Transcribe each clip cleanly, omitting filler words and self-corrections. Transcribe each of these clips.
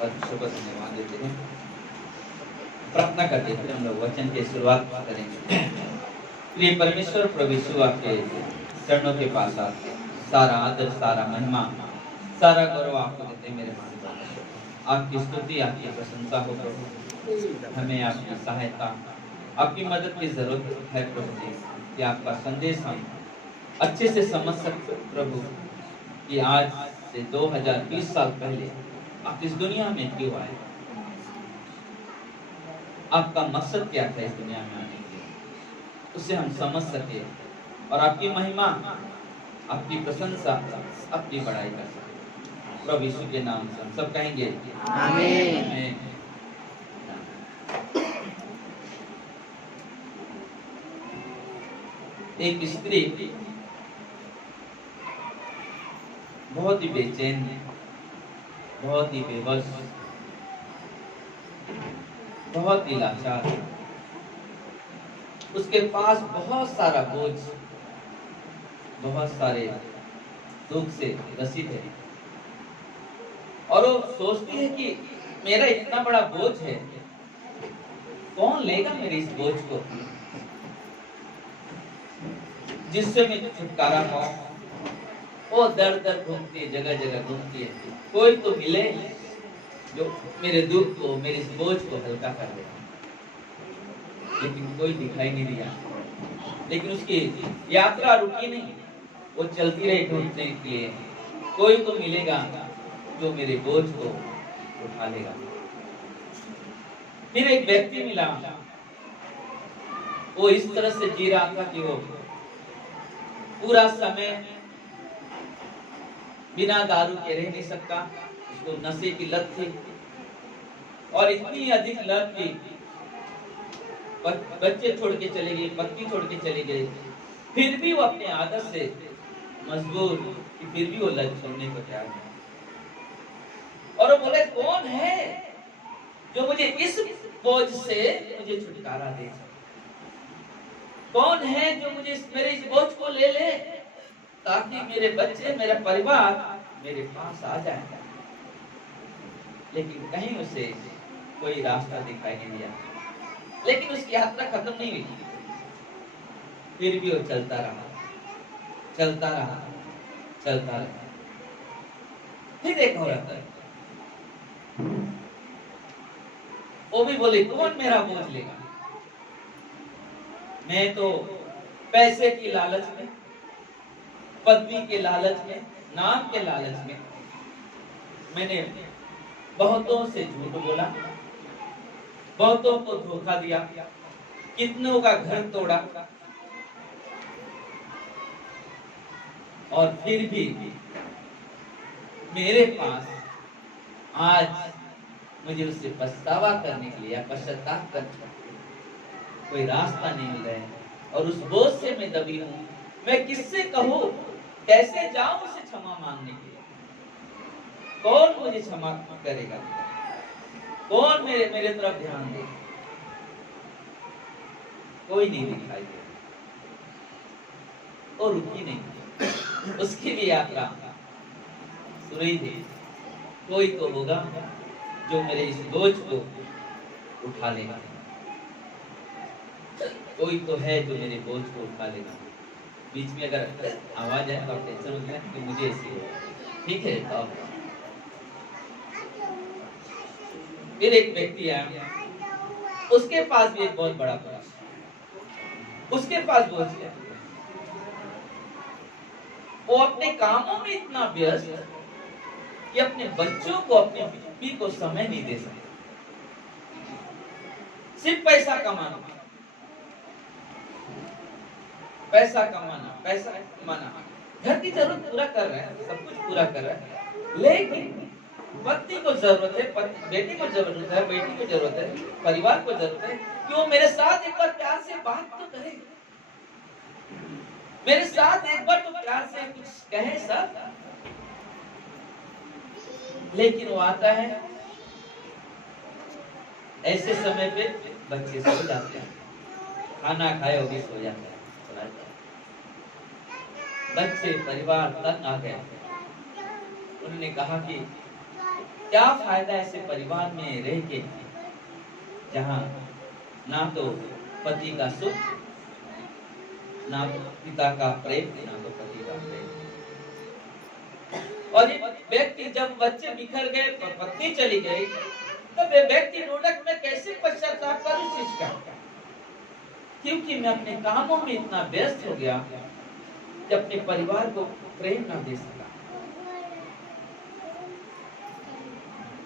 परमेश्वर को धन्यवाद देते हैं। प्रार्थना करते हैं, हम लोग वचन की शुरुआत करेंगे। प्रिय परमेश्वर प्रभु यीशु, आपके चरणों के पास आते हैं। सारा आदर, सारा महिमा, सारा गौरव आपको देते हैं मेरे मालिक। आपकी स्तुति, आपकी प्रशंसा हो प्रभु। हमें आपकी सहायता, आपकी मदद की जरूरत है प्रभु जी, कि आपका संदेश हम अच्छे से समझ सकते प्रभु, कि आज से 2020 साल पहले आप इस दुनिया में क्यों आए, आपका मकसद क्या था इस दुनिया में आने के लिए, उसे हम समझ सके और आपकी महिमा, आपकी प्रशंसा, आपकी बड़ाई कर सके। प्रभु यीशु के नाम से हम सब कहेंगे आमीन। एक स्त्री बहुत ही बेचैन है, बहुत ही बेबस, बहुत ही लाचार है। उसके पास बहुत सारा बोझ, बहुत सारे दुख से ग्रसित है, और वो सोचती है कि मेरा इतना बड़ा बोझ है, कौन लेगा मेरे इस बोझ को, जिससे मैं छुटकारा पाऊं। वो दर दर घूमती है, जगह जगह घूमती है, कोई तो मिले जो मेरे दुख को, मेरे इस बोझ को हल्का कर दे, लेकिन कोई दिखाई नहीं दिया। लेकिन उसकी यात्रा रुकी नहीं, वो चलती रही ढूंढने के लिए, कोई तो मिलेगा जो मेरे बोझ को उठा लेगा। फिर एक व्यक्ति मिला, वो इस तरह से जी रहा था कि वो पूरा समय बिना दारू के रह नहीं सकता, उसको नशे की लत थी, और इतनी अधिक लत की बच्चे छोड़ के चले गए, पत्नी छोड़ के चले गए, फिर भी वो अपने आदत से मजबूर कि फिर भी वो लत छोड़ने को तैयार है। और वो बोले, कौन है जो मुझे इस बोझ से मुझे छुटकारा दे, कौन है जो मुझे मेरे इस बोझ को ले ले, ताकि मेरे बच्चे, मेरा परिवार मेरे पास आ जाए। लेकिन कहीं उसे कोई रास्ता दिखाई नहीं दिया। लेकिन उसकी यात्रा खत्म नहीं हुई, फिर भी वो चलता रहा, चलता रहा, चलता रहा। फिर एक औरत है, वो भी बोली, कौन मेरा बोझ लेगा। मैं तो पैसे की लालच में, पदवी के लालच में, नाम के लालच में मैंने बहुतों से झूठ बोला, बहुतों को धोखा दिया, कितनों का घर तोड़ा, और फिर भी मेरे पास आज मुझे उससे पछतावा करने के लिए या पश्चाताप करने के लिए कोई रास्ता नहीं मिल रहा है, और उस बोझ से मैं दबी हूं। मैं किससे कहूं, कैसे जाऊं उसे क्षमा मांगने के लिए, कौन मुझे क्षमा करेगा, कौन मेरे तरफ ध्यान दे। कोई नहीं दिखाई दे, और रुकी नहीं, उसकी भी यात्रा सुरई थी। कोई तो होगा जो मेरे इस बोझ को उठा लेगा, कोई तो है जो मेरे बोझ को उठा लेगा। बीच में अगर आवाज आए तो आप टेंशन मत लेना कि मुझे ऐसी हो, ठीक है। तो फिर एक व्यक्ति आया, उसके पास भी एक बहुत बड़ा प्रश्न, उसके पास बोझ है, वो अपने कामों में इतना व्यस्त कि अपने बच्चों को, अपने बीवी को समय नहीं दे सकते, सिर्फ पैसा कमाना, पैसा कमाना, पैसा कमाना। घर की जरूरत पूरा कर रहे हैं, सब कुछ पूरा कर रहे हैं, लेकिन पत्नी को जरूरत है, बेटी को जरूरत है, बेटी को जरूरत है, परिवार को जरूरत है कि वो मेरे साथ एक बार प्यार से बात तो करे, मेरे साथ एक बार तो प्यार से कुछ कहे सब। लेकिन वो आता है, ऐसे समय पे बच्चे सो जाते हैं, खाना खाए वो भी सो जाते हैं, बच्चे परिवार तक आ गए। उन्होंने कहा कि क्या फायदा ऐसे परिवार में रह के जहां ना तो पति का सुख, ना तो पिता का प्रेम, ना तो पति का प्रेम। और ये व्यक्ति, जब बच्चे बिखर गए, पत्नी चली गई, तो वे व्यक्ति रोडक में कैसे पश्चाताप कर इस चीज का? क्योंकि मैं अपने कामों में इतना व्यस्त हो गया कि अपने परिवार को प्रेम ना दे सका।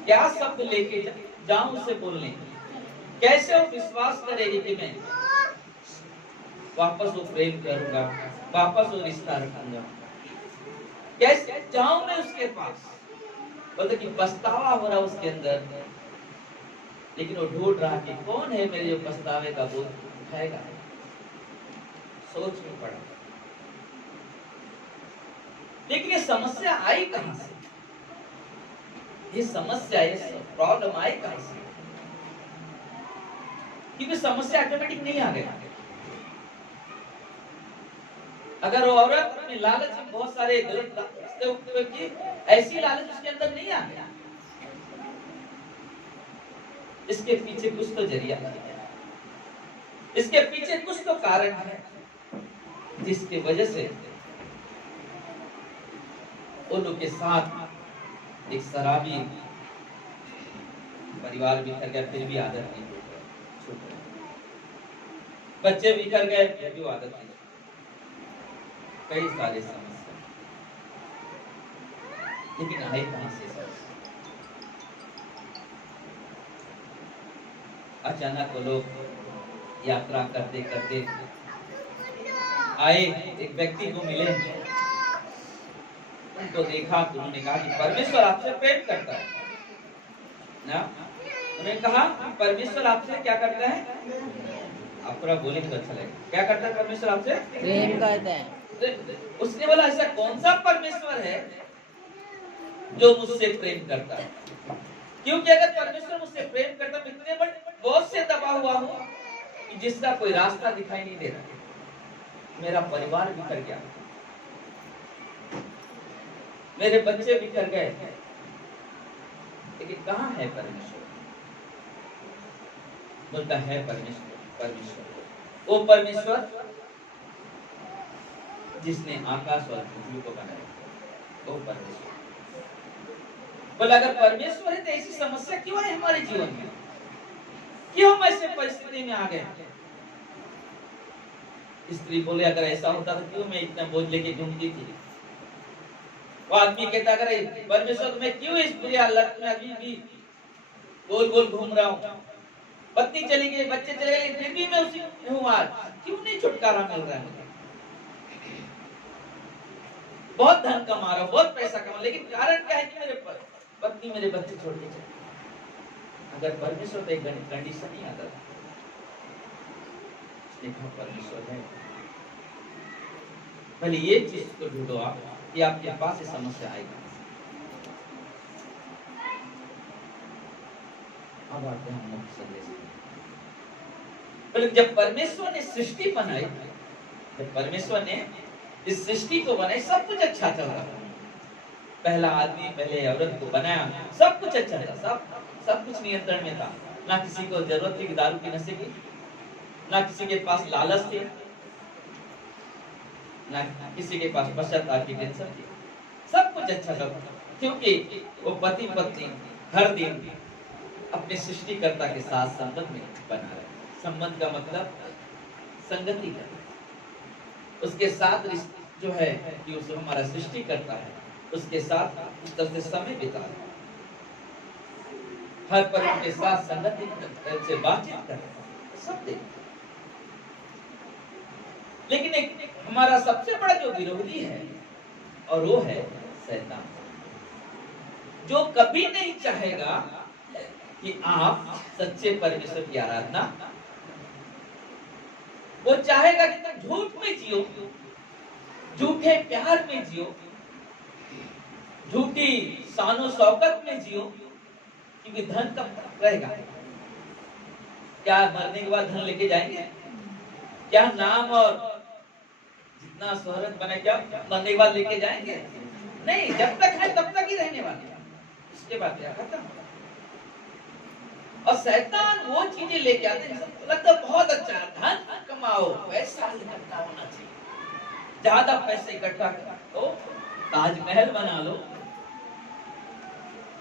क्या शब्द लेके जाऊं उसे बोलने? कैसे वो विश्वास करेगी कि मैं वापस वो प्रेम करूंगा, वापस वो रिश्ता रखूंगा? कैसे जाऊं मैं उसके पास? बोलते कि पछतावा हो रहा उसके अंदर, लेकिन वो ढूंढ रहा कि कौन है मेरे जो पछतावे का बोझ उठाएगा। सोच में पड़ा, लेकिन ये समस्या आई कहां से? ये समस्या, ये प्रॉब्लम आई कहां से? क्योंकि समस्या ऑटोमेटिक नहीं आ गया। अगर वो औरत अपनी लालच में बहुत सारे गलत रास्ते उठते की, ऐसी लालच उसके अंदर नहीं आ गया, इसके पीछे कुछ तो जरिया है, इसके पीछे कुछ तो कारण है, जिसकी वजह से उन के साथ एक शराबी परिवार बिखर गया, फिर भी आदत नहीं छूट गई। बच्चे बिखर गए, फिर भी आदत नहीं। कई सारे समस्या, लेकिन आए कहां से समस्या? अचानक वो लोग यात्रा करते करते आए, एक व्यक्ति को मिले, उनको देखा तो उन्होंने कहा कि परमेश्वर आपसे प्रेम करता है ना। उन्होंने कहा परमेश्वर आपसे क्या करता है? आप पूरा बोलेंगे तो अच्छा लगेगा। क्या करता है परमेश्वर आपसे? प्रेम करता है। उसने बोला ऐसा कौन सा परमेश्वर है जो मुझसे प्रेम करता है? क्योंकि अगर परमेश्वर मुझसे प्रेम करता, मैं इतने बड़े बहुत से दबा हुआ हूं कि जिसका कोई रास्ता दिखाई नहीं दे रहा। मेरा परिवार बिखर गया, मेरे बच्चे बिखर गए, लेकिन कहां है परमेश्वर? बोलता है परमेश्वर, परमेश्वर वो परमेश्वर जिसने आकाश और पृथ्वी को बनाया, वो परमेश्वर। बोला अगर परमेश्वर है तो ऐसी समस्या क्यों है हमारे जीवन में? क्यों हम ऐसे परिस्थिति में आ गए? स्त्री बोले अगर ऐसा होता तो क्यों मैं इतना बोझ लेके घूमती थी? वो आदमी कहता अगर परमेश्वर तो मैं क्यों इस बुरी हालत में अभी भी गोल गोल घूम रहा हूँ? पत्नी चली गई, बच्चे चले गए, फिर भी मैं उसी में हूँ आज। क्यों नहीं छुटकारा मिल रहा है मुझे? बहुत धन कमा रहा हूँ, बहुत पैसा कमा, लेकिन कारण क्या है कि मेरे पत्नी मेरे बच्चे छोड़ के चले। अगर परमेश्वर तो एक कंडीशन नहीं आता, देखो परमेश्वर है। पहले ये चीज को ढूंढो आप कि आपके पास ये समस्या आएगी। अब आते हैं मुख्य संदेश। जब परमेश्वर ने सृष्टि बनाई, जब परमेश्वर ने इस सृष्टि को बनाई, सब कुछ अच्छा चल रहा था। पहला आदमी, पहले औरत को बनाया, सब कुछ अच्छा था, सब कुछ नियंत्रण में था। ना किसी को जरूरत थी दारू पीने की, ना किसी के पास लालच थी, ना किसी के पास पश्चाताप की टेंशन थी। सब कुछ अच्छा था, क्योंकि वो पति पत्नी हर दिन अपने सृष्टिकर्ता के साथ संबंध में बना रहे। संबंध का मतलब संगति का, उसके साथ जो है कि उस हमारा सृष्टि करता है, उसके साथ उस तरह से समय बिता रहे, हर पल के साथ संगति से बातचीत कर रहे, सब देख। लेकिन एक हमारा सबसे बड़ा जो विरोधी है, और वो है शैतान, जो कभी नहीं चाहेगा कि आप सच्चे परमेश्वर की आराधना। वो चाहेगा कि तुम झूठ में जियो, झूठे प्यार में जियो, झूठी शानो शौकत में जियो, क्योंकि धन कब रहेगा? क्या मरने के बाद धन लेके जाएंगे? क्या नाम और जितना शोहरत बने क्या मरने के बाद लेके जाएंगे? नहीं, जब तक है तब तक ही रहने वाले। उसके बाद क्या खत्म। और शैतान वो चीजें लेके आते हैं लगता है बहुत अच्छा है, धन कमाओ, पैसा इकट्ठा होना चाहिए, ज्यादा पैसे इकट्ठा करो, ताजमहल बना लो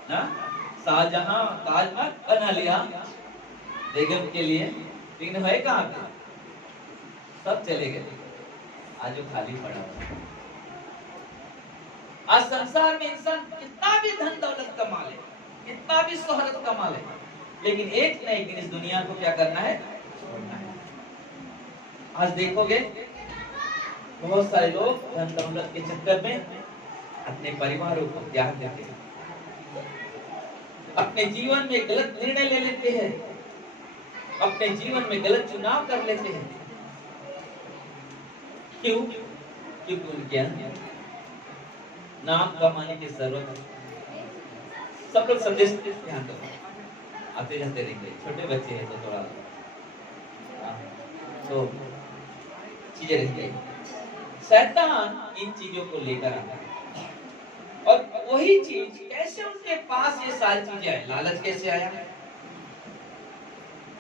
ना। शाहजहां ताजमहल बना लिया बेगम के लिए, लेकिन है कहाँ पे? सब चले गए, आज वो खाली पड़ा हुआ। आज संसार में इंसान कितना भी धन दौलत कमा ले, कितना भी शोहरत कमा ले, लेकिन एक न एक दिन इस दुनिया को क्या करना है? छोड़ना है। आज देखोगे बहुत सारे लोग धन दौलत के चक्कर में अपने परिवारों को त्याग देते हैं, अपने जीवन में गलत निर्णय ले लेते हैं, अपने जीवन में गलत चुनाव कर लेते हैं। क्यों? क्योंकि उनके अंदर नाम कमाने की जरूरत है। सब लोग संदेश ध्यान दो, आते जाते रहेंगे, छोटे बच्चे हैं तो थोड़ा तो चीजें रहेंगी। शैतान इन चीजों को लेकर आता है, और वही चीज कैसे उनके पास ये सारी चीजें आई? लालच कैसे आया,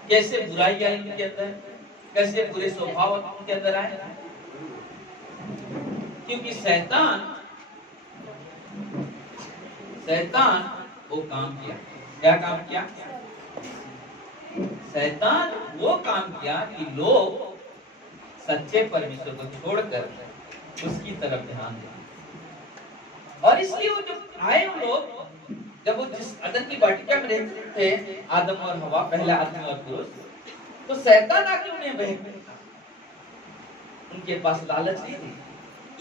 कैसे बुराई आई उनके अंदर, कैसे बुरे स्वभाव उनके अंदर आए? क्योंकि शैतान वो काम किया। क्या काम किया? शैतान वो काम किया कि लोग सच्चे परमेश्वर को छोड़कर उसकी तरफ ध्यान दें। और इसलिए वो जब आए वो लोग, जब वो जिस अदन की वाटिका में रहते थे, आदम और हवा, पहला आदमी और पुरुष, तो शैतान आके उन्हें बहकाया। उनके पास लालच नहीं थी,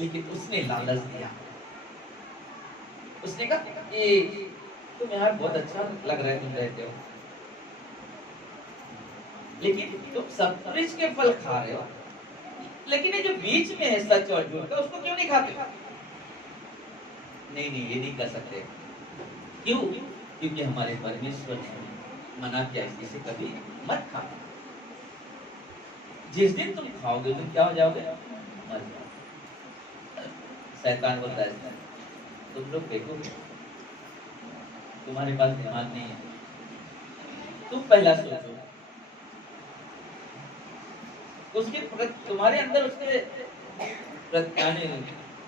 लेकिन उसने लालच दिया। उसने कहा कि तुम यार बहुत अच्छा लग रहा है, तुम रहते हो, लेकिन तुम सब वृक्ष के फल खा रहे हो, लेकिन ये जो बीच में है सच और झूठ का, उसको क्यों नहीं खाते? नहीं, ये नहीं कर सकते। क्यों? क्योंकि हमारे परमेश्वर ने मना किया, इसे कभी मत खा। जिस दिन तुम खाओगे तुम क्या हो जाओगे? मर जाओगे। शैतान बोलता है तुम लोग देखोगे, तुम्हारे पास दिमाग नहीं है, तुम पहला सोचो, उसके तुम्हारे अंदर उसके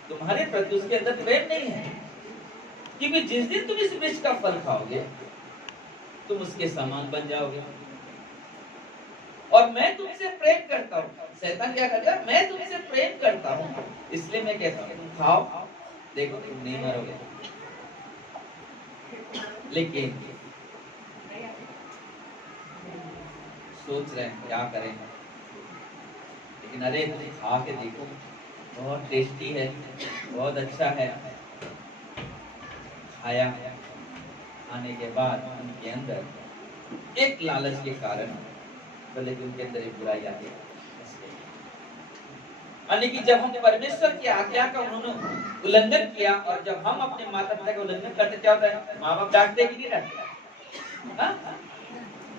तुम्हारे प्रति उसके अंदर प्रेम नहीं है। क्योंकि जिस दिन तुम इस वृक्ष का फल खाओगे तुम उसके समान बन जाओगे। और मैं तुमसे प्रेम करता हूँ। शैतान क्या करेगा? मैं तुमसे प्रेम करता हूँ, इसलिए मैं कहता हूँ तुम खाओ, देखो तुम नहीं मरोगे। लेकिन सोच रहे हैं क्या करें, लेकिन अरे खा के देखो, बहुत टेस्टी है, बहुत अच्छा है। खाया, खाने के बाद उनके अंदर एक लालच के कारण बोले कि उनके अंदर एक बुराई आती है। यानी कि जब हम परमेश्वर की आज्ञा का उन्होंने उल्लंघन किया, और जब हम अपने माता पिता का उल्लंघन करते क्या होता है? माँ बाप डांटते कि नहीं डांटते?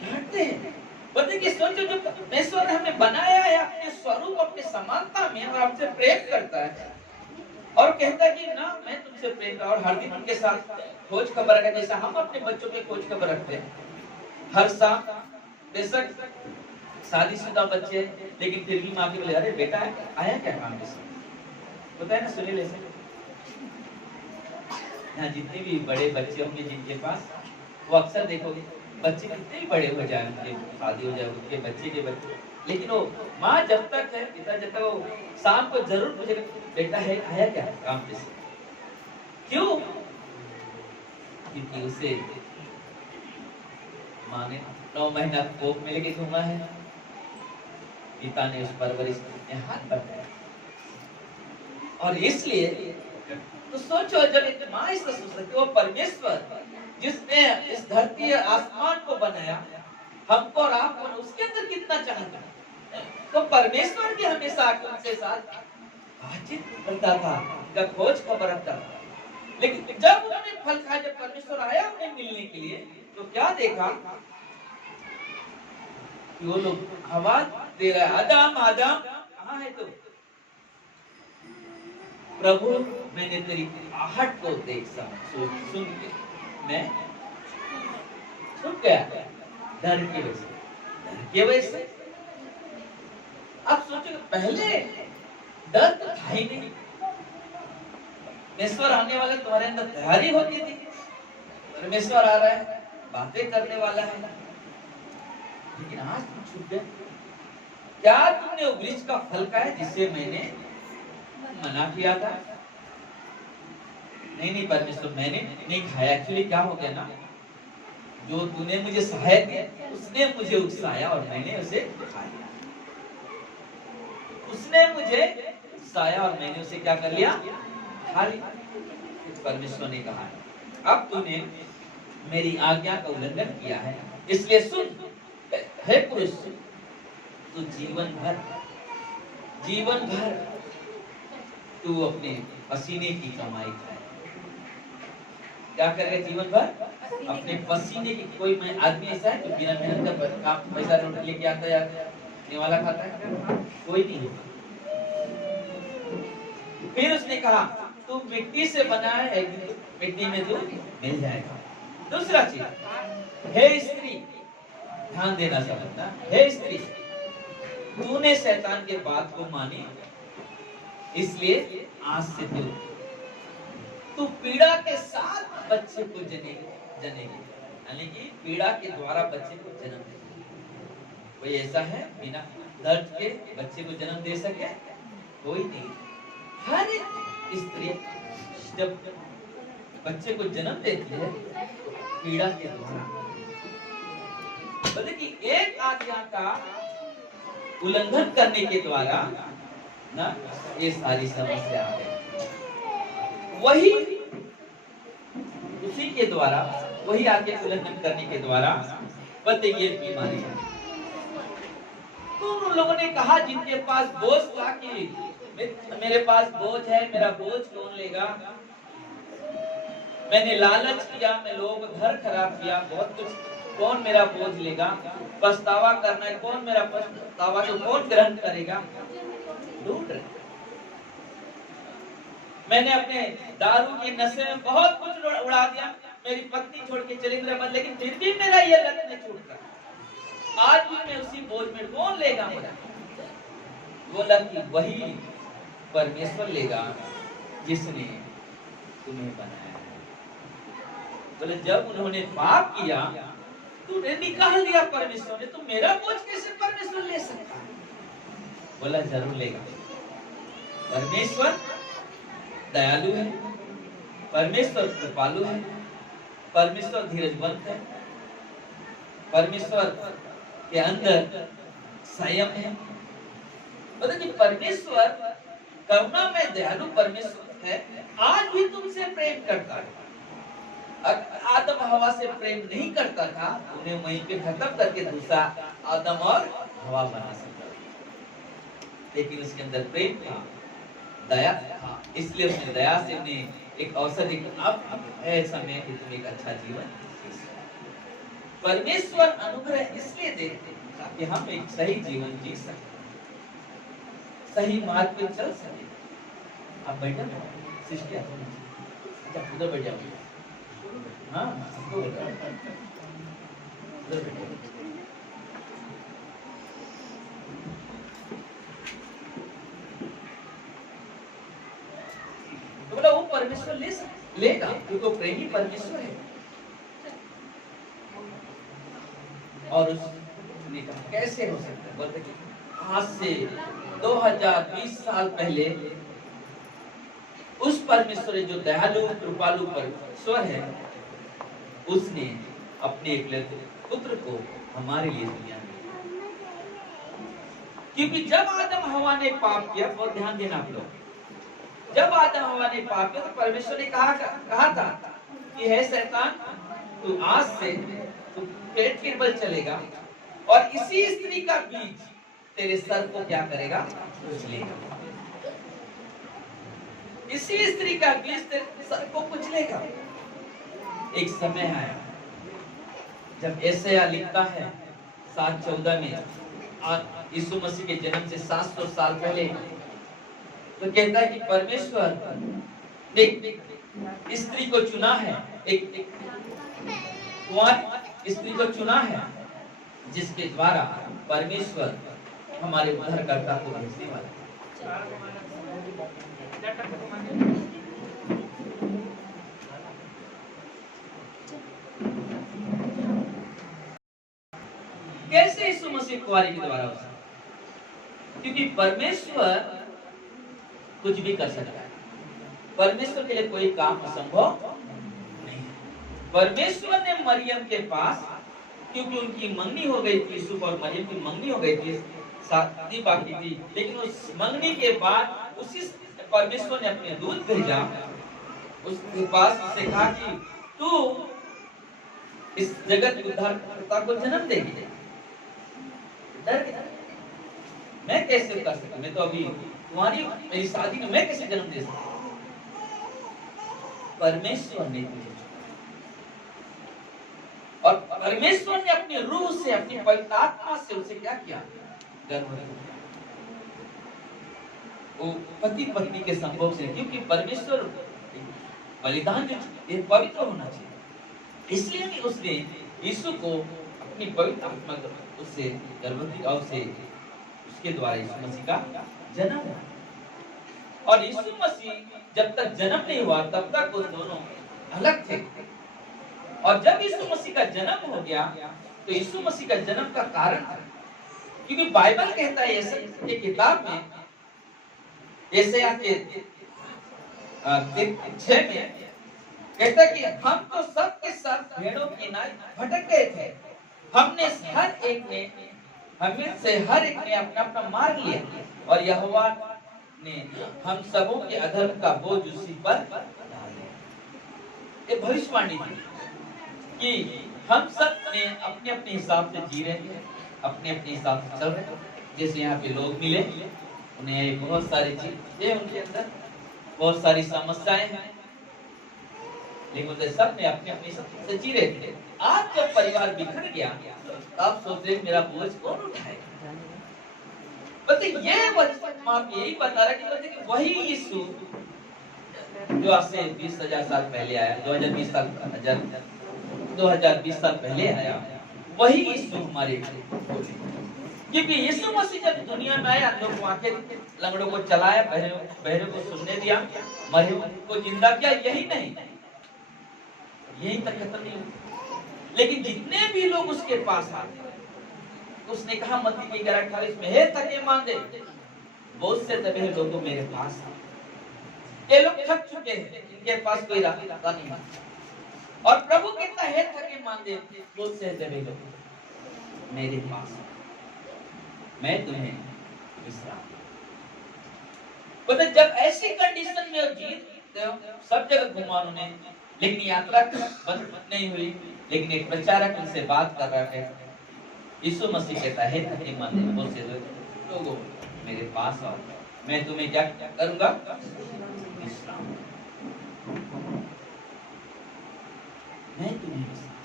डांटते हैं। बोलते कि सोचो, जो परमेश्वर ने हमें बनाया है अपने स्वरूप, अपने समानता में, और हमसे प्रेम करता है, और कहता है कि ना मैं तुमसे प्रेम करता हूं, और हर दिन उनके साथ खोज खबर रखा, जैसा हम अपने बच्चों के खोज खबर रखते हैं हर साल। बेशक शादीशुदा बच्चे, लेकिन फिर भी माँ की बोले अरे बेटा आया क्या काम के साथ? होता है ना सुनील ऐसे। यहाँ जितने भी बड़े बच्चे होंगे जिनके पास, वो अक्सर देखोगे बच्चे कितने भी बड़े हो जाए, उनके शादी हो जाए, उनके बच्चे के बच्चे, लेकिन वो माँ जब तक है, पिता जब तक, वो शाम को जरूर पूछेगा बेटा है आया क्या काम पे से? क्यों? क्योंकि उसे माँ ने 9 महीना कोख में लेके घूमा है, पिता ने उस परवरिश में हाथ बढ़ाया। और इसलिए तो सोचो, जब एक माँ इस तरह सोच सकती, वो परमेश्वर जिसने इस धरती और आसमान को बनाया, हमको और आपको, उसके अंदर कितना चाहता है। तो परमेश्वर की हमेशा उनके साथ बातचीत करता था, उनका खोज खबर रखता था। लेकिन जब उन्होंने फल खाया, जब परमेश्वर आया उन्हें मिलने के लिए, तो क्या देखा कि वो लोग आवाज दे रहा है, आदम आदम कहाँ है तुम? प्रभु मैंने तेरी आहट को देख सुन के मैं छूट गया डर की वजह से। डर की वजह से आप सोचो, पहले डर तो था ही नहीं। परमेश्वर आने वाले तुम्हारे अंदर तैयारी होती थी, परमेश्वर आ रहा है, बातें करने वाला है, लेकिन आज तुम छूट गए। क्या तुमने वो वृक्ष का फल खाया जिसे मैंने मना किया था? नहीं परमेश्वर, मैंने नहीं खाया। एक्चुअली क्या हो गया ना, जो तूने मुझे सहायता दी उसने मुझे उकसाया और मैंने उसे खा लिया। उसने मुझे उकसाया और मैंने उसे क्या कर लिया? खा लिया। परमेश्वर ने कहा, अब तूने मेरी आज्ञा का उल्लंघन किया है, इसलिए सुन हे पुरुष, तू जीवन भर तू अपने पसीने की कमाई खाए। क्या करेगा जीवन भर? अपने पसीने की। कोई मैं आदमी ऐसा है जो बिना मेहनत का पैसा रोटी लेके आता है वाला खाता है? कोई नहीं। फिर उसने कहा, तू मिट्टी से बना है, मिट्टी में तू मिल जाएगा। दूसरा चीज, हे स्त्री, ध्यान देना समझना, हे स्त्री, तूने शैतान के बात को मानी, इसलिए आज से तू पीड़ा के साथ बच्चे को जनेगी, यानी कि पीड़ा के द्वारा बच्चे को जन्म देगी। कोई ऐसा है बिना दर्द के बच्चे को जन्म दे सके? कोई नहीं। हर स्त्री जब बच्चे को जन्म देती है पीड़ा के द्वारा। बोले कि एक आज्ञा का उल्लंघन करने के द्वारा ना ये सारी समस्या आ गई। वही उसी के द्वारा, वही आज्ञा का उल्लंघन करने के द्वारा पता ये बीमारी है। तो उन लोगों ने कहा जिनके पास बोझ था कि मेरे पास बोझ है, मेरा बोझ कौन लेगा? मैंने लालच किया, मैं लोगों का घर खराब किया, बहुत कुछ, कौन मेरा बोझ लेगा? पछतावा करना है, कौन मेरा पछतावा को कौन ग्रहण करेगा? ढूंढ रहे। मैंने अपने दारू के नशे में बहुत कुछ उड़ा दिया, मेरी पत्नी छोड़ के चली मेरे मन, लेकिन फिर भी मेरा ये लत नहीं छूटता। आज भी मैं उसी बोझ में, कौन लेगा मेरा? बोला कि वही परमेश्वर लेगा जिसने तुम्हें बनाया। बोले जब उन्होंने पाप किया तो निकाल दिया परमेश्वर ने, तो मेरा बोझ कैसे परमेश्वर ले सकता? बोला जरूर लेगा। परमेश्वर दयालु है, परमेश्वर कृपालु है, परमेश्वर धीरजवंत है, परमेश्वर के अंदर संयम है। मतलब कि परमेश्वर करुणा में दयालु परमेश्वर है, आज भी तुमसे प्रेम करता है। आदम हवा से प्रेम नहीं करता था, उन्हें वहीं पे खत्म करके दूसरा आदम और हवा बना सकता था, लेकिन उसके अंदर प्रेम था, दया था, इसलिए उसने दया से उन्हें एक अवसर दिया, अब है समय कि तुम एक अच्छा जीवन। परमेश्वर अनुग्रह इसलिए देते हैं ताकि हम एक सही जीवन जी सके, सही मार्ग पे चल सके। आप बैठे हो शिष्य, अच्छा उधर बैठ जाओ। हाँ उधर बैठो। तो बोला वो परमेश्वर लेगा क्योंकि वो प्रेमी परमेश्वर है। और उसने कहा कैसे हो सकता है? बोलते कि आज से 2020 साल पहले उस परमेश्वर जो दयालु कृपालु परमेश्वर है, उसने अपने एकलौते पुत्र को हमारे लिए दुनिया में, क्योंकि जब आदम हवा ने पाप किया, बहुत ध्यान देना आप लोग, जब आदम हवा ने पाप किया तो परमेश्वर ने कहा था कि हे शैतान, तू आज से तू पेट के बल चलेगा और इसी स्त्री का बीज तेरे सर को क्या करेगा? कुचलेगा। इसी स्त्री का बीज तेरे सर को कुचलेगा। एक समय आया जब यशायाह लिखता है 7:14 में, यीशु मसीह के जन्म से 700 साल पहले, तो कहता है कि परमेश्वर ने स्त्री को चुना है, एक कुंवारी स्त्री को चुना है, जिसके द्वारा परमेश्वर हमारे उद्धारकर्ता को भेजने वाला है। कैसे यीशु मसीह कुंवारी के द्वारा हो सकता? क्योंकि परमेश्वर कुछ भी कर सकता है। परमेश्वर के लिए कोई काम असंभव नहीं। परमेश्वर ने मरियम के पास, क्योंकि उनकी मंगनी हो गई थी, यूसुफ और मरियम की मंगनी हो गई थी, शादी बाकी थी, लेकिन उस मंगनी के बाद उसी परमेश्वर ने अपने दूत भेजा उसके पास, उससे कहा कि तू इस जगत के उद्धारकर्ता को जन्म देगी। मैं कैसे कर सकता? मैं तो अभी तुम्हारी मेरी शादी में मैं कैसे जन्म दे सकता? परमेश्वर ने तुझे, और परमेश्वर ने अपनी रूह से, अपनी पवित्र आत्मा से उसे क्या किया? गर्भ दिया। वो पति पत्नी के संभोग से, क्योंकि परमेश्वर बलिदान जो ये पवित्र होना चाहिए, इसलिए उसने यीशु को अपनी पवित्र आत्मा उससे गर्भवती और से उसके द्वारा यीशु मसीह का जन्म हुआ। और यीशु मसीह जब तक जन्म नहीं हुआ तब तक वो दोनों अलग थे। और जब यीशु मसीह का जन्म हो गया तो यीशु मसीह का जन्म का कारण था, क्योंकि बाइबल कहता है यशायाह की किताब में, यशायाह के 6 में कहता है कि हम तो सब के सब भेड़ों की नाई भटक गए थे, हमने हर एक ने हमें से हर एक ने अपना अपना मार्ग लिया, और यहोवा ने हम सबों के अधर्म का बोझ उसी पर डाल दिया। ये भविष्यवाणी थी कि हम सब ने अपने अपने हिसाब से जी रहे हैं, अपने अपने हिसाब से चल रहे हैं। जैसे यहाँ पे लोग मिले, उन्हें बहुत सारी चीजें, उनके अंदर बहुत सारी समस्याएं हैं, लेकिन सब ने अपने अपने हिसाब से जी रहे थे। आज जब परिवार बिखर गया आप सोचते मेरा बोझ कौन उठाएगा? पता ये बात यही बता रहा कि वही यीशु जो आज से 20,000 साल पहले आया, 2020 साल पहले आया, वही यीशु हमारे, क्योंकि यीशु मसीह जब दुनिया में आया, अंधों को आंखें, लंगड़ों को चलाया, बहरों को सुनने दिया, मरे को जिंदा किया, यही नहीं, यही तक खत्म नहीं हुआ। लेकिन जितने भी लोग उसके पास आते, उसने कहा मत्ती की 11:28 में, हे थके मांदे, बहुत से दबे लोगों मेरे पास, ये लोग थक चुके हैं, इनके पास कोई रास्ता नहीं है। और प्रभु कहता है, थके मांदे, बहुत से दबे लोग मेरे पास, मैं तुम्हें विश्राम। पता जब ऐसी कंडीशन में जीत सब जगह घुमा उन्होंने, लेकिन यात्रा बंद नहीं हुई, लेकिन एक प्रचारक उनसे बात कर रहा है। यीशु मसीह कहता है, थके मांदे बहुत से लोगों मेरे पास आओ, मैं तुम्हें क्या करूंगा? विश्राम। मैं तुम्हें विश्राम।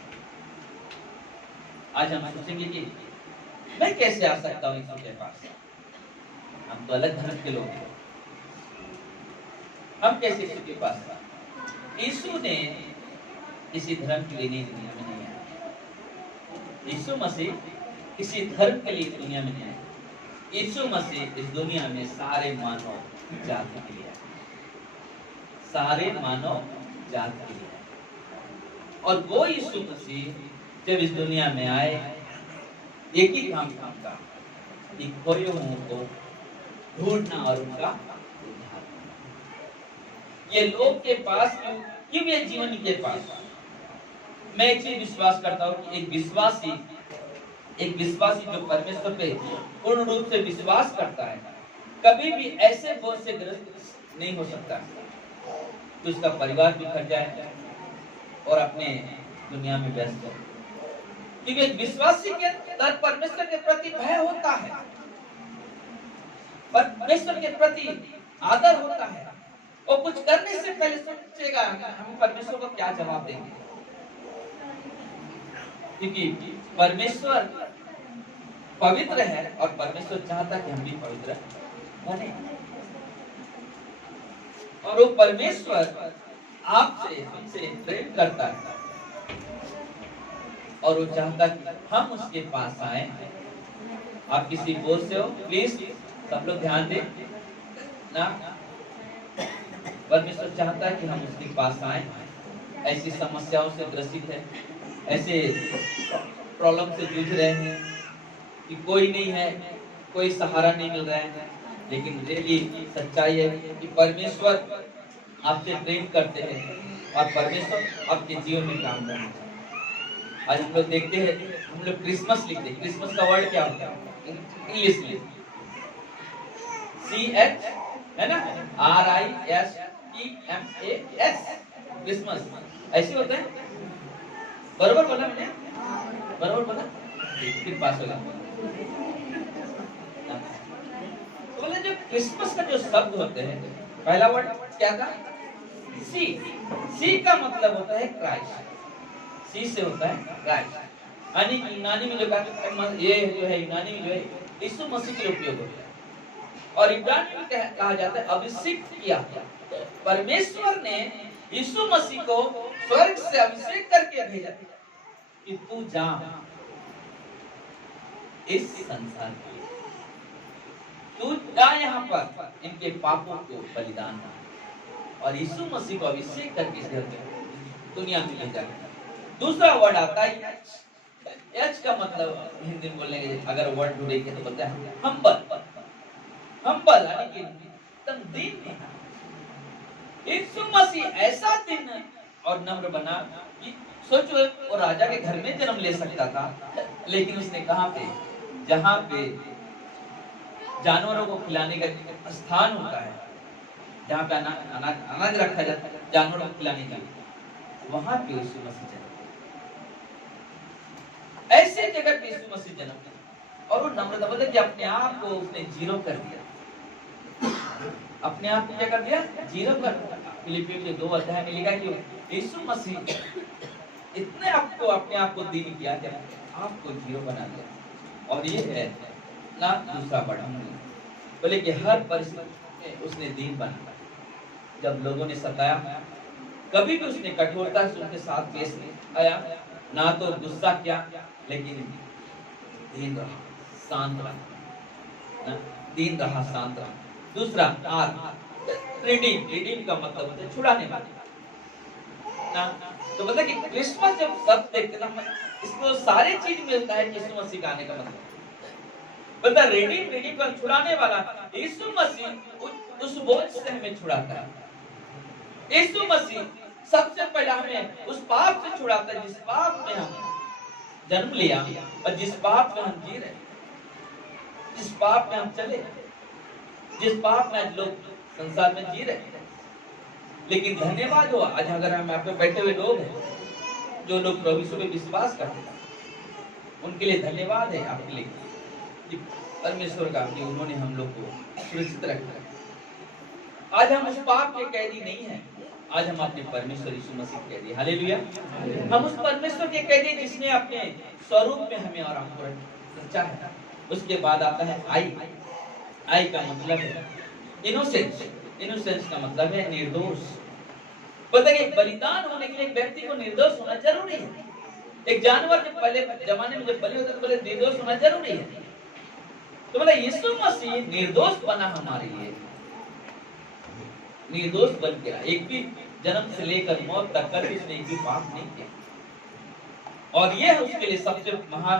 आज हम सोचेंगे कि मैं कैसे आ सकता हूँ यीशु के पास? हम तो अलग धर्म के लोग हैं, हम कैसे यीशु के पास? यीशु ने किसी धर्म के लिए नहीं दुनिया में नहीं आया। यीशु मसीह किसी धर्म के लिए दुनिया में नहीं आया। यीशु मसीह इस दुनिया में सारे मानव जाति के लिए आया, सारे मानव जाति के लिए आया। और वो यीशु मसीह जब इस दुनिया में आए, एक ही काम का कि खोए हुओं को ढूंढना और उनका उद्धार। ये लोग के पास क्यों ये जीवन के पास? मैं एक चीज विश्वास करता हूँ कि एक विश्वासी जो परमेश्वर पे पूर्ण रूप से विश्वास करता है, कभी भी ऐसे बोझ से ग्रस्त नहीं हो सकता तो उसका परिवार बिखर जाए और अपने दुनिया में व्यस्त हो। क्योंकि एक विश्वासी के अंदर परमेश्वर के प्रति भय होता है, परमेश्वर के प्रति आदर होता है। वो कुछ करने से पहले सोचेगा हम परमेश्वर को क्या जवाब देंगे, क्योंकि परमेश्वर पवित्र है और परमेश्वर चाहता कि हम भी पवित्र बने। और वो परमेश्वर आपसे हमसे प्रेम करता है। और वो चाहता कि हम उसके पास आए। आप किसी बोझ से हो, प्लीज सब लोग ध्यान दें ना। परमेश्वर चाहता है कि हम उसके पास आए। ऐसी समस्याओं से ग्रसित है, ऐसे प्रॉब्लम से जूझ रहे हैं कि कोई नहीं है, कोई सहारा नहीं मिल रहा है, लेकिन रियली सच्चाई है कि परमेश्वर आपसे प्रेम करते हैं और परमेश्वर आपके जीवन में काम करना चाहते हैं। आज हम लोग देखते हैं, हम लोग क्रिसमस लिखते हैं। क्रिसमस का वर्ड क्या होता है इंग्लिश में? CH है ना, RISTMAS, क्रिसमस। ऐसे होता है, बरोबर बोला मैंने? बरोबर बोला? फिर पास होगा। तो बोले जो क्रिसमस का जो शब्द होते हैं, पहला वर्ड क्या था? सी। सी का मतलब होता है क्राइस्ट। सी से होता है क्राइस्ट। यानी यूनानी में जो ये जो है, यूनानी में जो है यीशु मसीह के लिए उपयोग होता है, और इब्रानी में कहा जाता है अभिषेक किया। परमेश्वर ने यीशु मसीह को स्वर्ग से अभिषेक करके भेजा कि तू जा इस संसार के लिए, तू जा यहाँ पर इनके पापों को बलिदान कर, और यीशु मसीह को अभिषेक करके दुनिया में ले जा। दूसरा वर्ड आता है एच का मतलब हिंदी में बोलने के अगर वर्ड ढूंढेंगे तो बोलते हैं हम्बल। हम्बल यानी कि एकदम दीन। यीशु मसीह ऐसा दीन और नम्र बना कि सोचो वो राजा के घर में जन्म ले सकता था, लेकिन उसने कहां पे, जहां पे जानवरों को खिलाने का स्थान होता है, जहां पे अनाज रखा जाता है जानवरों को खिलाने के लिए, वहां पे यीशु मसीह जन्म। ऐसे जगह पे यीशु मसीह जन्म, और वो नम्रता बोलते कि अपने आप को उसने जीरो कर दिया। अपने आप को क्या कर दिया? जीरो कर दिया। फिलिपियों के 2 अध्याय में लिखा कि यीशु मसीह इतने आपको अपने आप को दीन किया कि आपको जीरो बना दिया। और ये है ना दूसरा बड़ा बोले कि हर परिस्थिति में उसने दीन बना। जब लोगों ने सताया, कभी भी उसने कठोरता से उनके साथ पेश नहीं आया, ना तो गुस्सा किया, लेकिन दीन रहा, शांत रहा, दीन रहा, शांत रहा। दूसरा रिडीम का मतलब होता है छुड़ाने वाला ना। तो मतलब कि क्रिसमस जब सब देखते ना, इसको सारी चीज मिलता है यीशु मसीह का आने का मतलब। बता रिडीम का छुड़ाने वाला यीशु मसीह उस बोझ से हमें छुड़ाता है। यीशु मसीह सबसे पहले हमें उस पाप से छुड़ाता है जिस पाप में हम जन्म लिया और जिस पाप में हम जी रहे, जिस पाप में हम चले, जिस पाप में आज लोग संसार में जी रहे। लेकिन धन्यवाद हो आज अगर हम यहाँ पे बैठे हुए लोग हैं जो लोग प्रभु यीशु पे विश्वास करते हैं, उनके लिए धन्यवाद है आपके लिए कि परमेश्वर का कि उन्होंने हम लोग को सुरक्षित रखा। आज हम उस पाप के कैदी नहीं हैं, आज हम अपने परमेश्वर यीशु मसीह के कैदी। हालेलुया। हम उस परमेश्वर के कैदी जिसने अपने स्वरूप में हमें और हमको रचा है। उसके बाद आता है आई का मतलब है इनोसेंस। इनोसेंस का मतलब है निर्दोष। पता है बलिदान होने के लिए एक व्यक्ति को निर्दोष होना जरूरी है। एक जानवर जब पहले जमाने में जब बलि होता तो बोले निर्दोष होना जरूरी है। तो बोला यीशु मसीह निर्दोष बना हमारे लिए, निर्दोष बन गया। एक भी जन्म से लेकर मौत तक कभी उसने एक भी पाप नहीं किया। और यह उसके लिए सबसे महान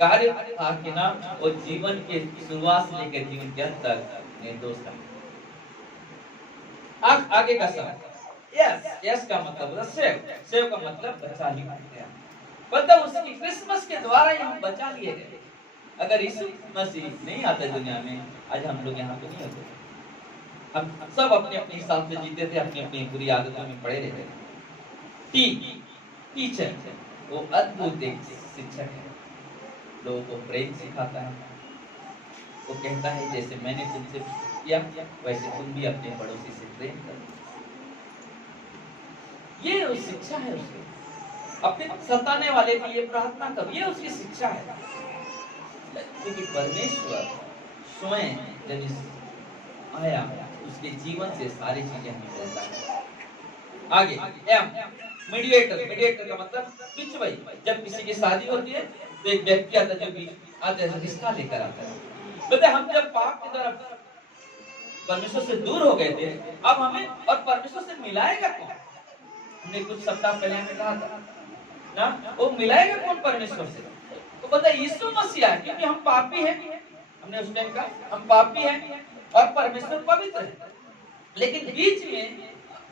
कार्य था कि ना वो जीवन के शुरुआत से लेकर जीवन के अंत तक निर्दोष था। आगे का शब्द यस का मतलब सेव का मतलब बचा लिया गया। मतलब उसकी क्रिसमस के द्वारा ही हम बचा लिए गए। अगर यीशु मसीह नहीं आते दुनिया में, आज हम लोग यहाँ पे नहीं होते। हम सब अपने अपने हिसाब से जीते थे, अपनी अपनी बुरी आदतों में पड़े रहते थे। टीचर वो अद्भुत एक शिक्षक है, लोगों को प्रेम सिखाता है। वो कहता है जैसे मैंने तुमसे किया वैसे तुम भी अपने पड़ोसी से प्रेम करो। ये उस शिक्षा है उसकी। अपने सताने वाले के लिए प्रार्थना करो, ये उसकी शिक्षा है। क्योंकि परमेश्वर स्वयं जब आया उसके जीवन से सारी चीजें हमें देता है। आगे मीडिएटर, मीडिएटर का मतलब बिचवाई। जब किसी की शादी होती है तो एक व्यक्ति आता है जो बीच आता है, रिश्ता लेकर आता है। बोलते हम जब पाप की तरफ परमेश्वर से दूर हो गए थे, अब हमें और परमेश्वर से मिलाएगा कौन? हमने कुछ सप्ताह पहले हमें कहा था ना, वो मिलाएगा कौन परमेश्वर से? तो बोलता यीशु मसीह है, क्योंकि हम पापी हैं। हमने उस टाइम कहा हम पापी हैं और परमेश्वर पवित्र है, लेकिन बीच में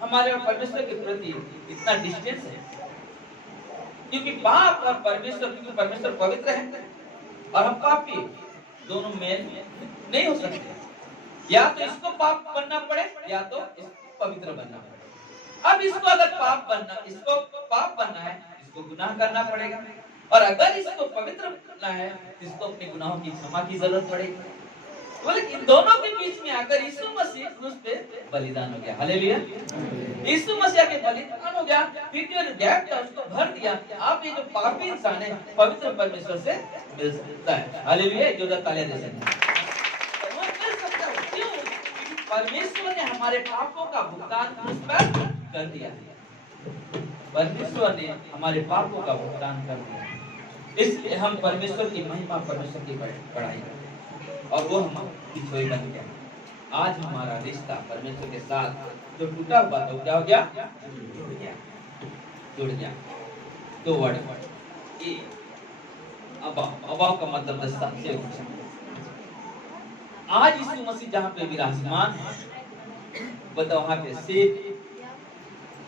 हमारे और परमेश्वर के प्रति इतना डिस्टेंस है, क्योंकि पाप और परमेश्वर, क्योंकि परमेश्वर पवित्र है और हम पापी, दोनों मेल नहीं हो सकते। या तो इसको पाप बनना पड़े या तो इसको पवित्र बनना पड़े। अब इसको अगर पाप बनना है, इसको गुनाह करना पड़ेगा, और अगर इसको पवित्र बनना है तो इसको अपने गुनाहों की क्षमा की जरूरत पड़ेगी। बोले इन दोनों के बीच में आकर यीशु मसीह क्रूस पे बलिदान हो गया। हालेलुया। यीशु मसीह के बलिदान हो गया, फिर जो गैप था उसको भर दिया। आप ये जो पापी इंसान है पवित्र परमेश्वर से मिल सकता है। हालेलुया। जोरदार तालियां दे सकते हैं। परमेश्वर ने हमारे पापों का भुगतान क्रूस पर कर दिया। परमेश्वर ने हमारे पापों का भुगतान कर दिया, इसलिए हम परमेश्वर की महिमा, परमेश्वर की बड़ाई करें, और वो हम बिछोई बन गया। आज हमारा रिश्ता परमेश्वर के साथ जो टूटा हुआ था क्या हो गया? जुड़ गया। दो वर्ड अबा का मतलब सबसे ऊंचा। आज यीशु मसीह जहाँ पे विराजमान है, बताओ वहाँ पे सिर्फ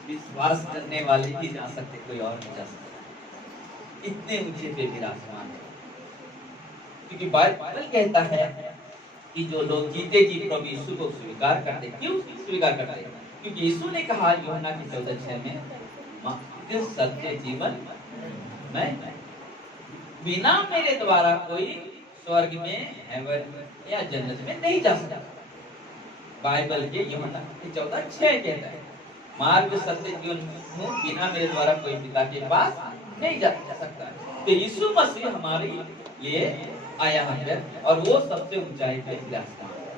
विश्वास करने वाले ही जा सकते, कोई और नहीं जा सकता। इतने ऊंचे पे विराजमान है, क्योंकि बाइबल कहता है कि जो लोग जीते जी प्रभु यीशु को स्वीकार करते, क्यों स्वीकार करते? क्योंकि यीशु ने कहा यूहन्ना की 14:6 में, सत्य जीवन मैं, बिना मेरे द्वारा कोई स्वर्ग में, हेवन या जन्नत में नहीं जा सकता। बाइबल के यूहन्ना 14:6 कहता है, मार्ग सत्य जीवन हूँ, बिना मेरे द्वारा कोई पिता के पास नहीं जा सकता। तो यीशु मसीह हमारे लिए आया है और वो सबसे ऊंचाई पे विराजमान है।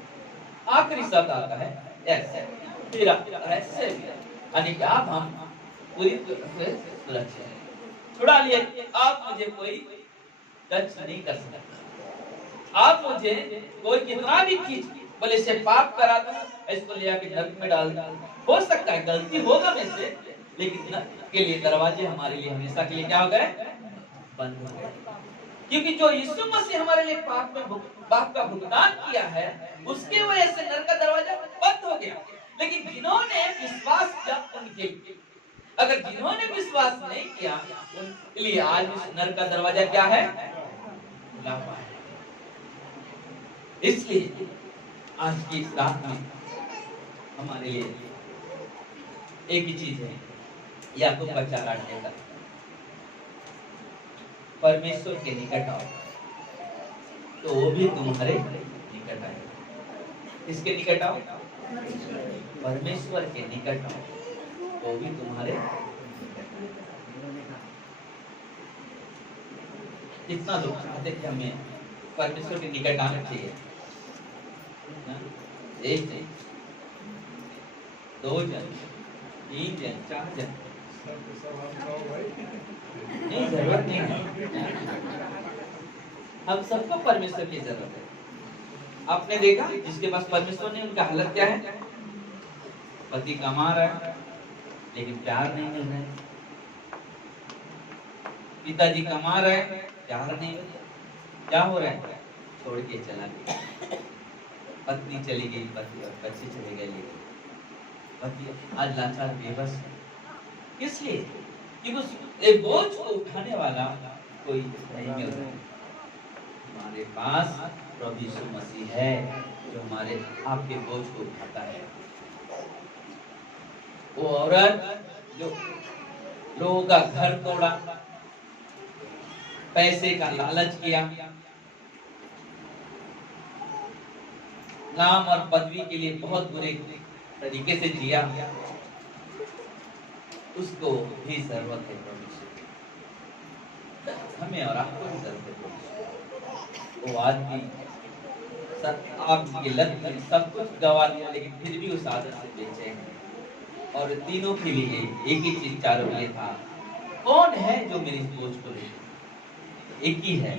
आखिरी शब्द आता है ऐसे, फिर ऐसे, यानी कि आप हम पूरी तरह से सुरक्षित हैं, छुड़ा लिए। आप मुझे कोई टच नहीं कर सकता। आप मुझे कोई कितना भी खींच, बोले से पाप करा दो, इसको ले आके नरक में डाल दो, हो सकता है गलती होगा में से, लेकिन नरक के लिए दरवाजे हमारे लिए हमेशा के लिए क्या हो गए? बंद हो गए। क्योंकि जो यीशु मसीह हमारे लिए पाप का भुगतान किया है, उसके वजह से नरक का दरवाजा बंद हो गया। लेकिन जिन्होंने विश्वास किया उनके लिए, अगर जिन्होंने विश्वास नहीं किया उनके लिए आज नरक का दरवाजा क्या है? खुला हुआ है। इसलिए आज की इस रात में हमारे लिए एक ही चीज है, याकूब का 4:8 का, परमेश्वर के निकट आओ तो वो भी तुम्हारे निकट आए। किसके निकट आओ? परमेश्वर के निकट आओ तो भी तुम्हारे कितना लोग चाहते कि हमें परमेश्वर के निकट आना चाहिए। एक जन, 2 जन, 3 जन, 4 जन, नहीं, जरूरत नहीं है। हम सबको परमेश्वर की जरूरत है। आपने देखा जिसके पास परमेश्वर नहीं, उनका हालत क्या है? पति कमा रहा है लेकिन प्यार नहीं मिल रहा है, पिताजी कमा रहे हैं, प्यार नहीं मिल रहा, क्या हो रहा है? छोड़ के चला गया, पत्नी चली गई, पति और बच्चे चले गए, पति आज लाचार बेबस है। इसलिए कि उस एक बोझ को उठाने वाला कोई नहीं मिल रहा है। हमारे पास प्रभु यीशु मसीह है जो हमारे आपके बोझ को उठाता है। वो औरत जो लोगों का घर तोड़ा, पैसे का लालच किया, नाम और पदवी के लिए बहुत बुरे तरीके से जिया, उसको भी जरूरत है प्रभु से। हमें और आपको भी जरूरत है प्रभु से। वो आदमी आपकी लत में सब कुछ गवा लिया, लेकिन फिर भी उस आदत से बेचैन है। और तीनों के लिए एक ही चीज चारों लिए था, कौन है जो मेरी बोझ को ले? एक ही है,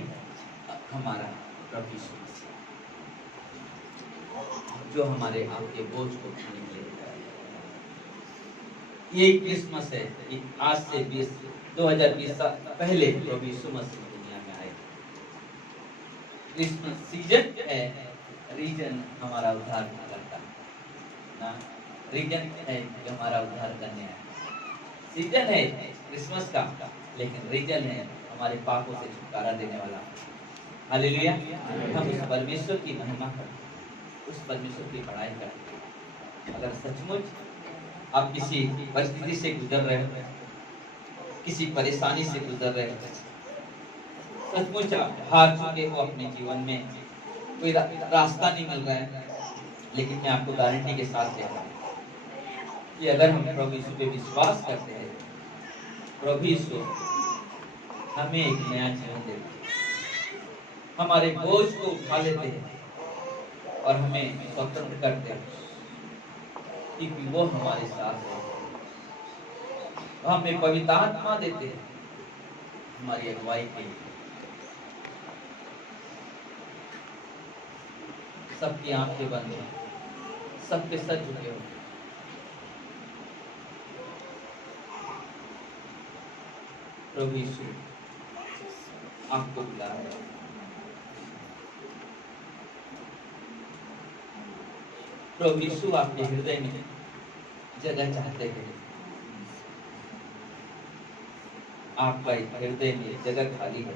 हमारा प्रभु यीशु मसीह, जो हमारे आपके बोझ को उठाने के लिए। ये क्रिसमस है, आज से 2020 साल पहले प्रभु यीशु मसीह दुनिया में आए। क्रिसमस सीजन है, रीजन हमारा उद्धार करता ना, रीजन है जो हमारा उद्धार करने है। सीजन है क्रिसमस का, लेकिन रीजन है हमारे पापों से छुटकारा देने वाला। हालेलुया। हम उस परमेश्वर की महिमा करते, उस परमेश्वर की बड़ाई करते। अगर सचमुच आप किसी परिस्थिति से गुजर रहे हो, किसी परेशानी से गुजर रहे हो, सचमुच आप हार चुके हो अपने जीवन में, कोई रास्ता नहीं मिल रहा है, लेकिन मैं आपको गारंटी के साथ कह रहा हूं कि अगर हम प्रभु यीशु पे विश्वास करते हैं, प्रभु यीशु हमें एक नया जीवन देते हैं, हमारे बोझ को उठा लेते हैं और हमें स्वतंत्र करते हैं, क्योंकि वो हमारे साथ है। हमें पवित्र आत्मा देते हैं हमारी अगुवाई के लिए। सबकी आंखें बंद हैं, सबके सर झुके हो। प्रभु यीशु आपको बुला रहा है। प्रभु यीशु आपके हृदय में जगह चाहते हैं। आपका हृदय में जगह खाली है।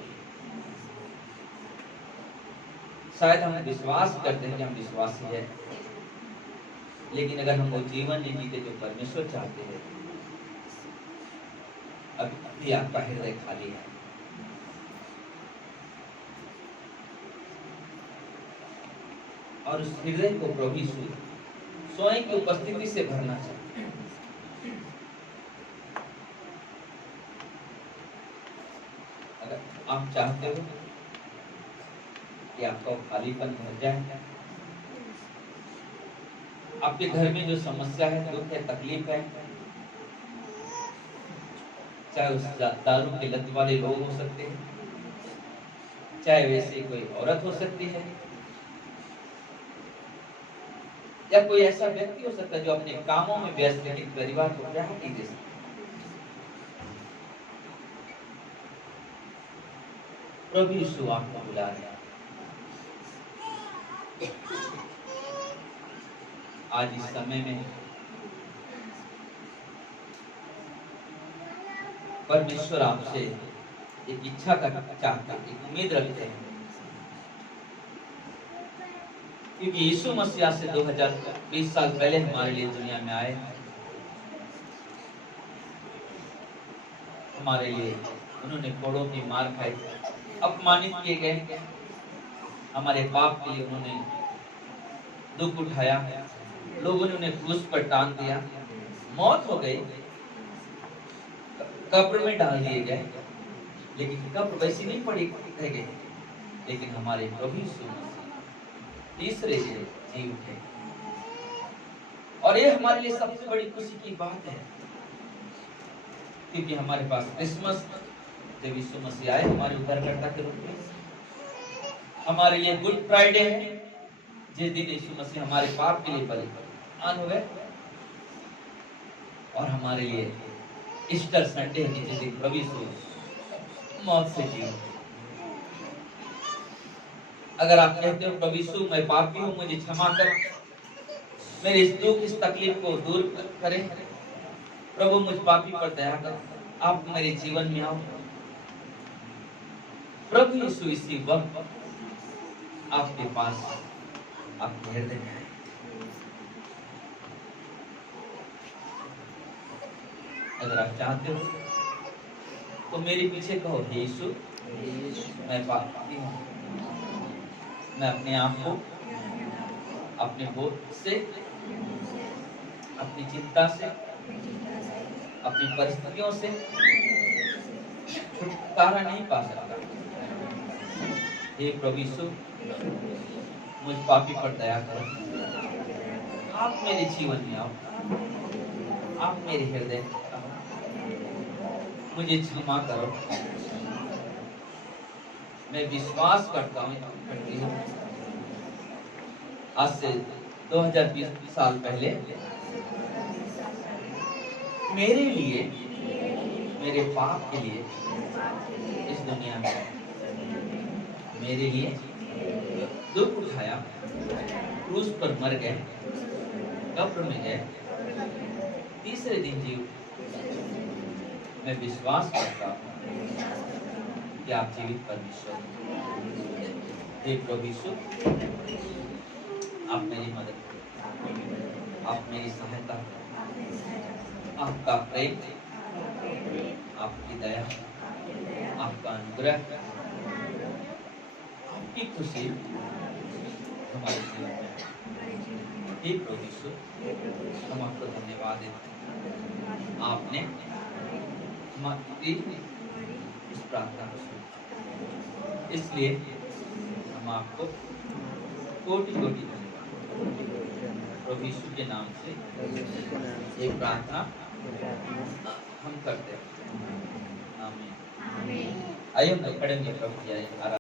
शायद हम विश्वास करते हैं कि हम विश्वासी है, लेकिन अगर हम वो जीवन नहीं जीते जो परमेश्वर चाहते हैं, अभी आपका हृदय खाली है। और उस हृदय को प्रभु यीशु स्वयं की उपस्थिति से भरना चाहिए। अगर आप चाहते हो कि आपका खालीपन भर जाए, आपके घर में जो समस्या है, दुख है, तकलीफ है, चाहे उस दारू की लत वाले लोग हो सकते हैं, चाहे वैसे कोई औरत हो सकती है, या कोई ऐसा व्यक्ति हो सकता है जो अपने कामों में व्यस्त है, लेकिन परिवार को प्यार नहीं दे सकता। प्रभु यीशु आपको बुला रहे हैं। आज इस समय में परमेश्वर आपसे एक इच्छा का चाहता है, एक उम्मीद रखते हैं, क्योंकि यीशु मसीह से 2020 साल पहले हमारे लिए दुनिया में आए। हमारे लिए उन्होंने कोड़ों की मार खाई, अपमानित किए गए, हमारे पाप के लिए उन्होंने दुख उठाया, लोगों ने उन्हें क्रूस पर टांग दिया, मौत हो गई, कब्र में डाल दिए गए, लेकिन कब्र वैसी नहीं पड़ी रह गई। लेकिन हमारे प्रभु यीशु मसीह तीसरे दिन जी उठे, और ये हमारे लिए सबसे बड़ी खुशी की बात है, क्योंकि हमारे पास क्रिसमस जब यीशु मसीह आए हमारे उद्धारकर्ता के रूप में, हमारे लिए गुड फ्राइडे है जिस दिन यीशु मसीह हमारे पाप के लिए बलिदान हुए, और हमारे लिए ईस्टर संडे है जिस दिन प्रभु यीशु मौत से जी उठे। अगर आप कहते हो प्रभु यीशु मैं पापी हूं, मुझे क्षमा कर, मेरे इस दुख इस तकलीफ को दूर करें, प्रभु मुझ पापी पर दया कर, आप मेरे जीवन में आओ, प्रभु यीशु इसी वक्त आपके पास, आपके हृदय में आए। अगर आप चाहते हो तो मेरे पीछे कहो, हे यीशु मैं पापी हूं, मैं अपने आप को अपने बोझ से, अपनी चिंता से, अपनी परिस्थितियों से छुटकारा नहीं पा सकता। हे प्रभु यीशु मुझ पापी पर दया करो, आप मेरे जीवन में आओ, आप मेरे हृदय मुझे क्षमा करो। मैं विश्वास करता करती हूँ आज से 2020 साल पहले मेरे लिए, मेरे पाप के लिए इस दुनिया में मेरे लिए दुख उठाया, क्रूस पर मर गए, कब्र में गए, तीसरे दिन जी उठे। मैं विश्वास करता हूँ कि आप जीवित परमेश्वर हैं। हे प्रभु यीशु, आप मेरी मदद करें, आप मेरी सहायता करें। आपका प्रेम, आपकी दया, आपका अनुग्रह, आपकी खुशी हमारे जीवन में। हे प्रभु यीशु, हम आपको धन्यवाद देते हैं, आपने हमारी इस प्रार्थना को सुना, इसलिए हम आपको कोटि कोटि धन्यवाद प्रभु यीशु के नाम से ये प्रार्थना हम करते हैं। आमीन। आइए हम खड़े होकर प्रभु की आराधना